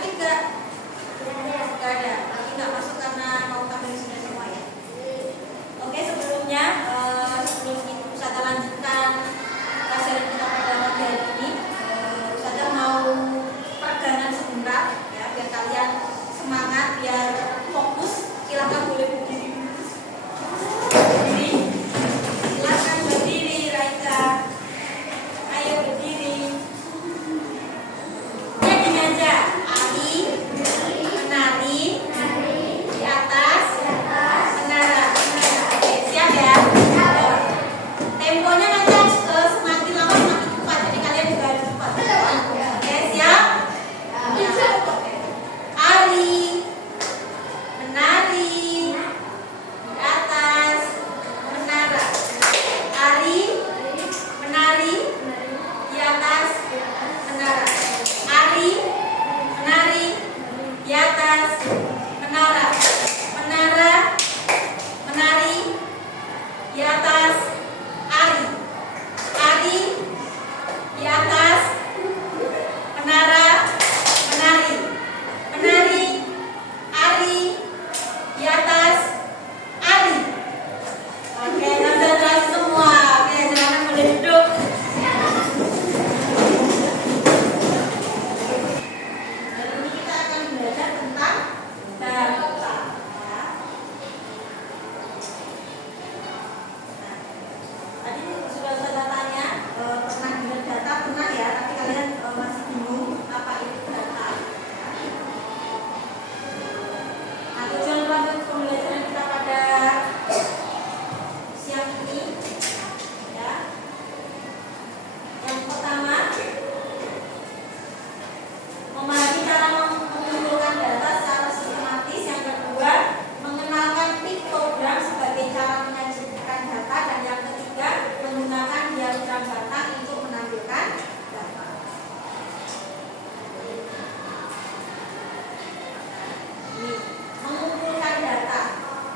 sakit nggak? Nggak ada. Berarti nggak masuk karena mau tampil sudah semua ya. Oke, sebelumnya sebelum Ustazah lanjutkan pelajaran kita pada pagi hari ini, Ustazah mau peregangan sebentar ya, biar kalian semangat, biar fokus. Silakan boleh berdiri dulu. Berdiri. Silakan berdiri, Raika. Ayo berdiri. Ya gini aja. Ali menari di atas menara. Oke, siap ya? Temponya nanti semakin lama semakin cepat, jadi kalian juga harus cepat. Oke, siap? Ali menari di atas menara. Ali menari di atas menara. Ali menari di atas menara. Menara menari di atas Ali. Ali di atas menara menari. Menari Ali di atas Ali. Oke, sudah semua. Oke, silakan boleh duduk. Hari ini kita akan belajar tentang data. Ya. Tadi sudah saya tanya, pernah dengar data, pernah ya, tapi kalian masih bingung apa itu data. Nah, tujuan pembelajaran kita pada siang ini, ya, yang pertama memahami cara mengumpulkan data secara sistematis. Yang kedua, mengenalkan piktogram sebagai cara menyajikan data. Dan yang ketiga, menggunakan diagram data untuk menampilkan data. Ini mengumpulkan data.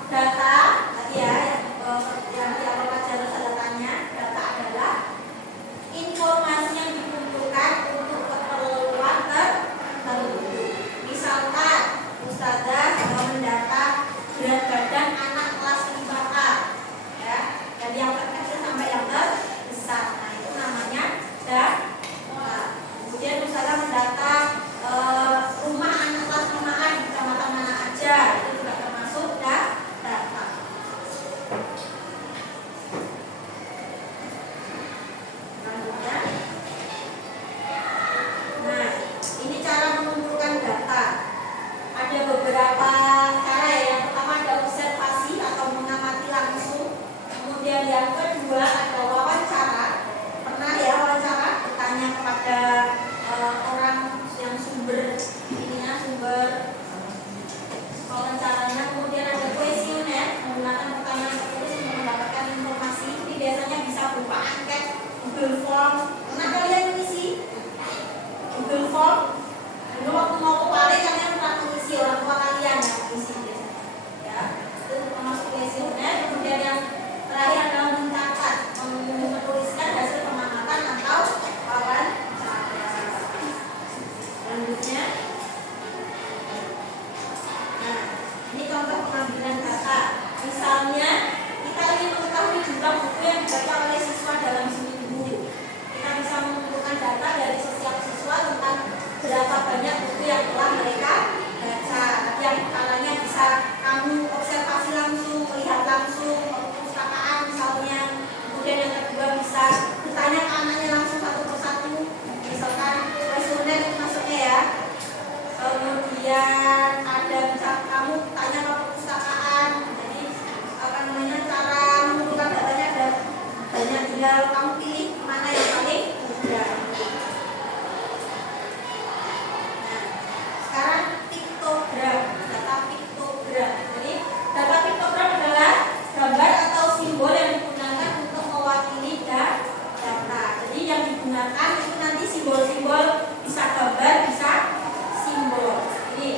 Data tadi ya, yang di awal pelajaran saya tanya, data adalah informasi yang dikumpulkan untuk keperluan tertentu. Misalkan Ustazah mendata berat badan anak kelas 5A, ya, dari yang terkecil sampai yang terbesar. Nah, itu namanya data. Kemudian Ustazah mendata rumah anak kelas 5A di kecamatan mana aja, itu juga termasuk data. Selanjutnya, nah, ini cara mengumpulkan data. Ada beberapa cara ya. Yang pertama ada observasi atau mengamati langsung. Kemudian yang kedua ada wawancara. Pernah ya wawancara? Bertanya kepada orang yang sumber wawancaranya. Kemudian ada kuesioner, menggunakan pertanyaan tertulis untuk mendapatkan informasi. Ini biasanya bisa berupa angket, Google Form. Pernah kalian mengisi Google Form? Dulu waktu mau ke Pare kalian pernah mengisi, orang tua kalian yang mengisi biasanya. Ya, itu termasuk kuesioner. Kemudian yang terakhir adalah mencatat, menuliskan hasil pengamatan atau wawancara. Selanjutnya, nah, ini contoh pengambilan data. Misalnya, kita ingin mengetahui jumlah buku yang dibaca oleh siswa dalam seminggu. Kita bisa mengumpulkan data dari setiap siswa tentang berapa banyak buku yang telah mereka baca. Yang kalanya bisa kamu observasi langsung, melihat langsung, perpustakaan misalnya. Kemudian yang kedua bisa bertanya ke anaknya langsung satu persatu. Misalkan kuesioner itu masuknya ya. Kemudian ada misal kamu tanya ke perpustakaan. Jadi apa namanya, cara mengumpulkan datanya ada banyak, tinggal kamu pilih mana yang paling mudah. Sekarang piktogram, data piktogram. Jadi data piktogram adalah gambar atau simbol yang digunakan untuk mewakili data. Jadi yang digunakan itu nanti simbol-simbol, bisa gambar, bisa simbol. Jadi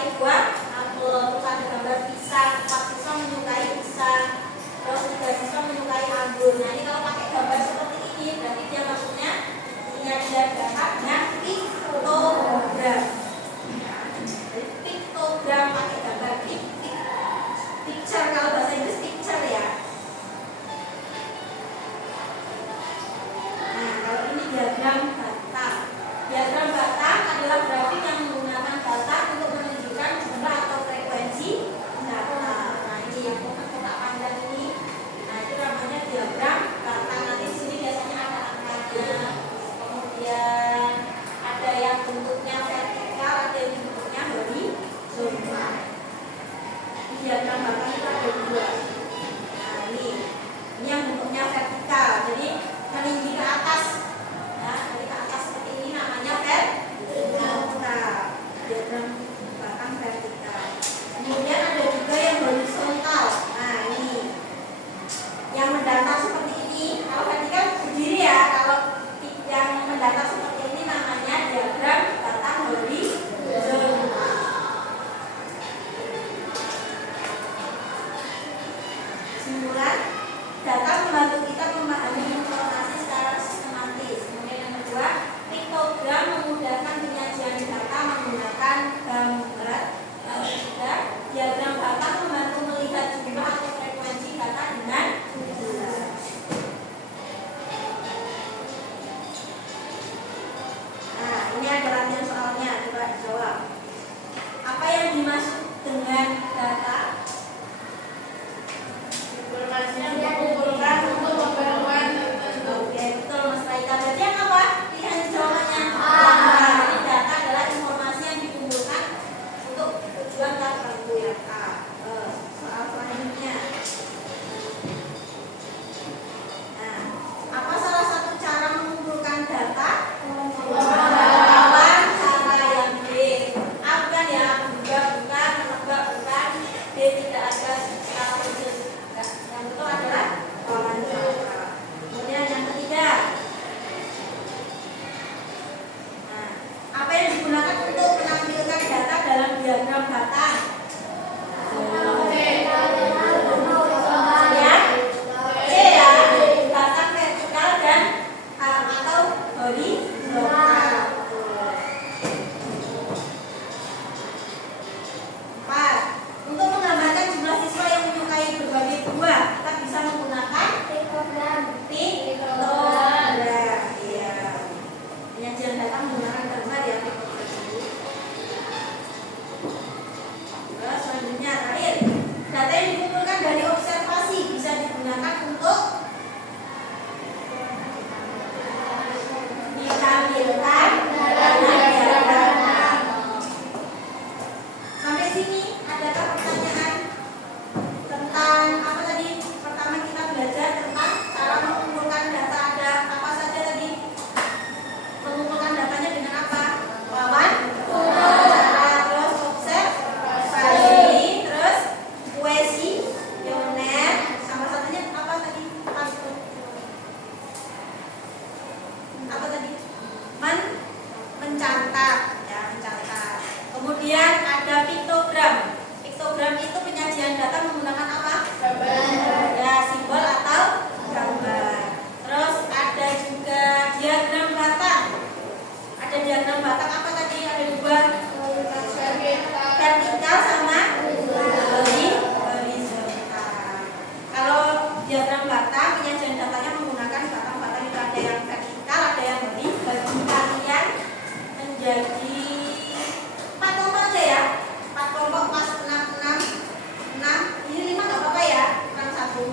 menyukai buah apel. Terus ada gambar pisang, 4 siswa menyukai pisang, terus 3 siswa menyukai anggur. Nah ini kalau pakai gambar seperti ini berarti dia maksudnya penyajian data dengan piktogram. Jadi piktogram pakai gambar picture, kalau bahasa Inggris picture ya. Nah kalau ini diagram batang. Diagram batang adalah grafik yang menggunakan data untuk menunjukkan jumlah atau frekuensi data. Nah ini yang kotak-kotak panjang ini, nah itu namanya diagram batang. Nanti di sini biasanya ada angkanya, kemudian ada yang bentuknya vertikal, ada yang bentuknya horizontal. Diagram batang itu ada 2. Nah ini yang bentuknya vertikal, jadi meninggi ke atas. Ya, dari ke atas seperti ini namanya vertikal. Diagram batang vertikal. Kemudian ada juga yang horizontal. Nah ini yang mendatar seperti ini. Kalau vertikal berdiri ya, kalau yang mendatar seperti ini namanya diagram batang horizontal. Kesimpulan, data membantu kita memahami informasi secara sistematis. Kemudian yang kedua, piktogram memudahkan penyajian data menggunakan gambar. Yang ketiga, diagram batang membantu melihat jumlah atau frekuensi data dengan jelas. Nah, ini ada latihan soalnya, coba dijawab. Apa yang dimaksud dengan data? Informasi yang dikumpulkan untuk keperluan tertentu. Oke, betul Mas Raika. Berarti yang apa? Pilihan jawabannya. Jadi data adalah informasi yang dikumpulkan untuk tujuan tertentu ya Kak. Soal selanjutnya. Nah, apa salah satu cara mengumpulkan data? Menggunakan cara yang B. A bukan ya, menduga bukan, menebak bukan, B tidak ada secara khusus. Yang betul adalah wawancara. Kemudian yang ketiga, nah, apa yang digunakan untuk menampilkan data dalam diagram batang? Ya, C ya, batang vertikal dan atau horizontal. 4. Untuk menggambarkan jumlah siswa yang menyukai berbagai buah, kita bisa menggunakan piktogram. Iya. Penyajian data menggunakan gambar ya piktogram ini. Terus selanjutnya terakhir, data yang dikumpulkan dari observasi bisa digunakan untuk ditampilkan dalam diagram. Sampai sini adakah pertanyaan tentang apa tadi? Pertama kita belajar tentang cara mengumpulkan data. Ada apa saja tadi? Mengumpulkan datanya dengan apa? Wawancara, terus observasi, terus kuesioner, sama satunya apa tadi? Apa tadi? Mencatat, ya mencatat. Kemudian ada piktogram. Piktogram itu penyajian data menggunakan apa? Gambar. Ya, simbol atau gambar. Terus ada juga diagram batang. Ada diagram batang apa tadi? Ada 2. Vertikal sama horizontal. Kalau diagram batang penyajian datanya menggunakan batang-batang itu ada yang vertikal, ada yang horizontal. Kalian menjadi 4 kelompok aja ya. 4 kelompok pas 6. Ini 5 nggak apa-apa ya, kurang 1.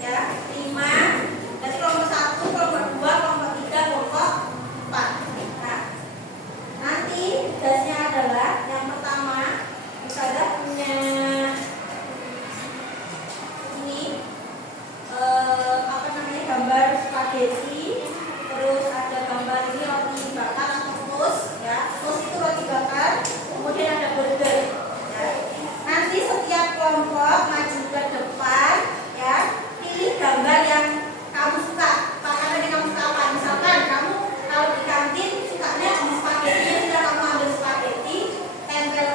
Ya, 5. Jadi kelompok 1, kelompok 2, kelompok 3, kelompok 4. Nah, nanti tugasnya adalah yang pertama, saya punya ini apa namanya, gambar spaghetti. Terus ada gambar ini roti bakar atau toast ya. Toast itu roti bakar. Kemudian ada burger ya. Nanti setiap kelompok maju ke depan ya. Pilih gambar yang kamu suka. Makanan yang kamu suka apa? Misalkan kamu kalau di kantin sukanya di spaghetti, sudah kamu ambil spaghetti, tempel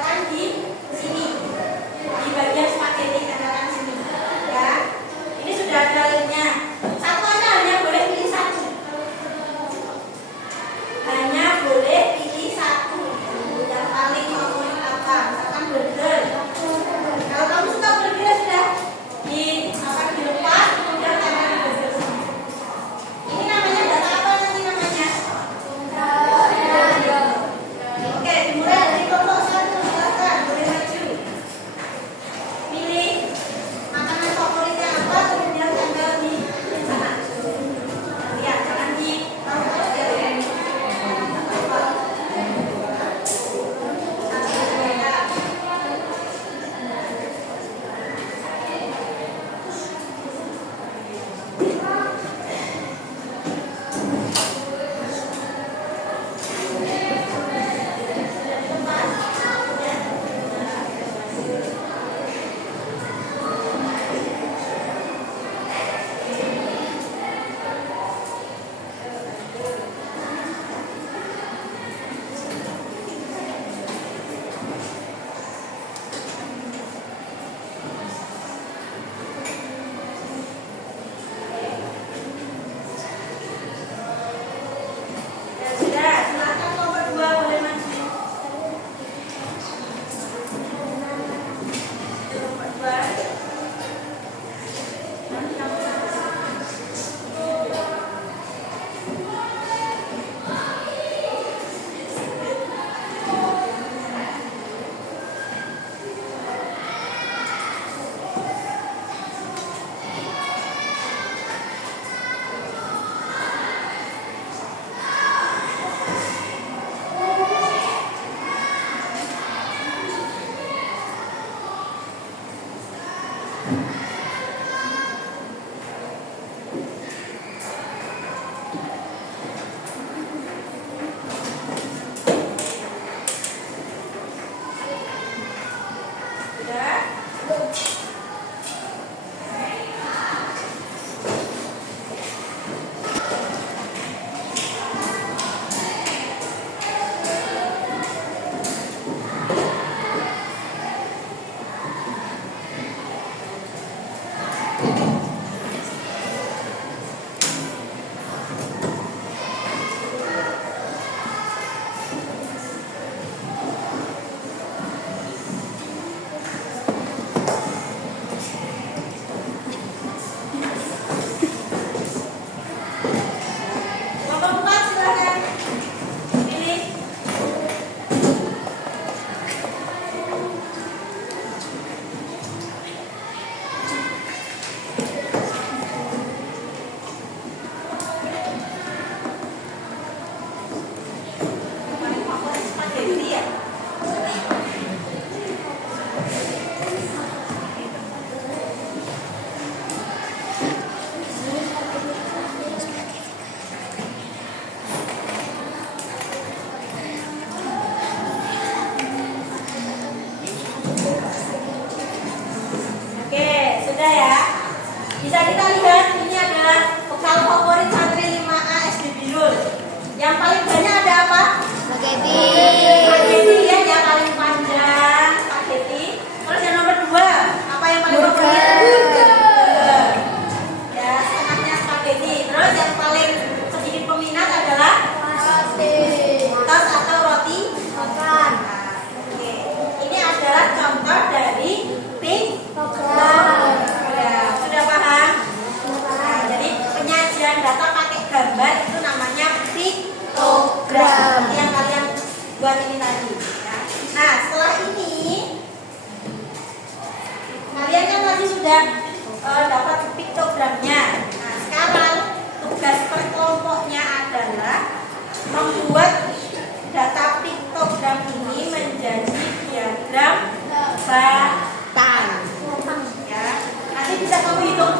tadi. Ya. Nah, setelah ini kalian kan tadi sudah dapat piktogramnya. Nah, sekarang tugas per kelompoknya adalah membuat data piktogram ini menjadi diagram batang. Ya, nanti bisa kamu hitung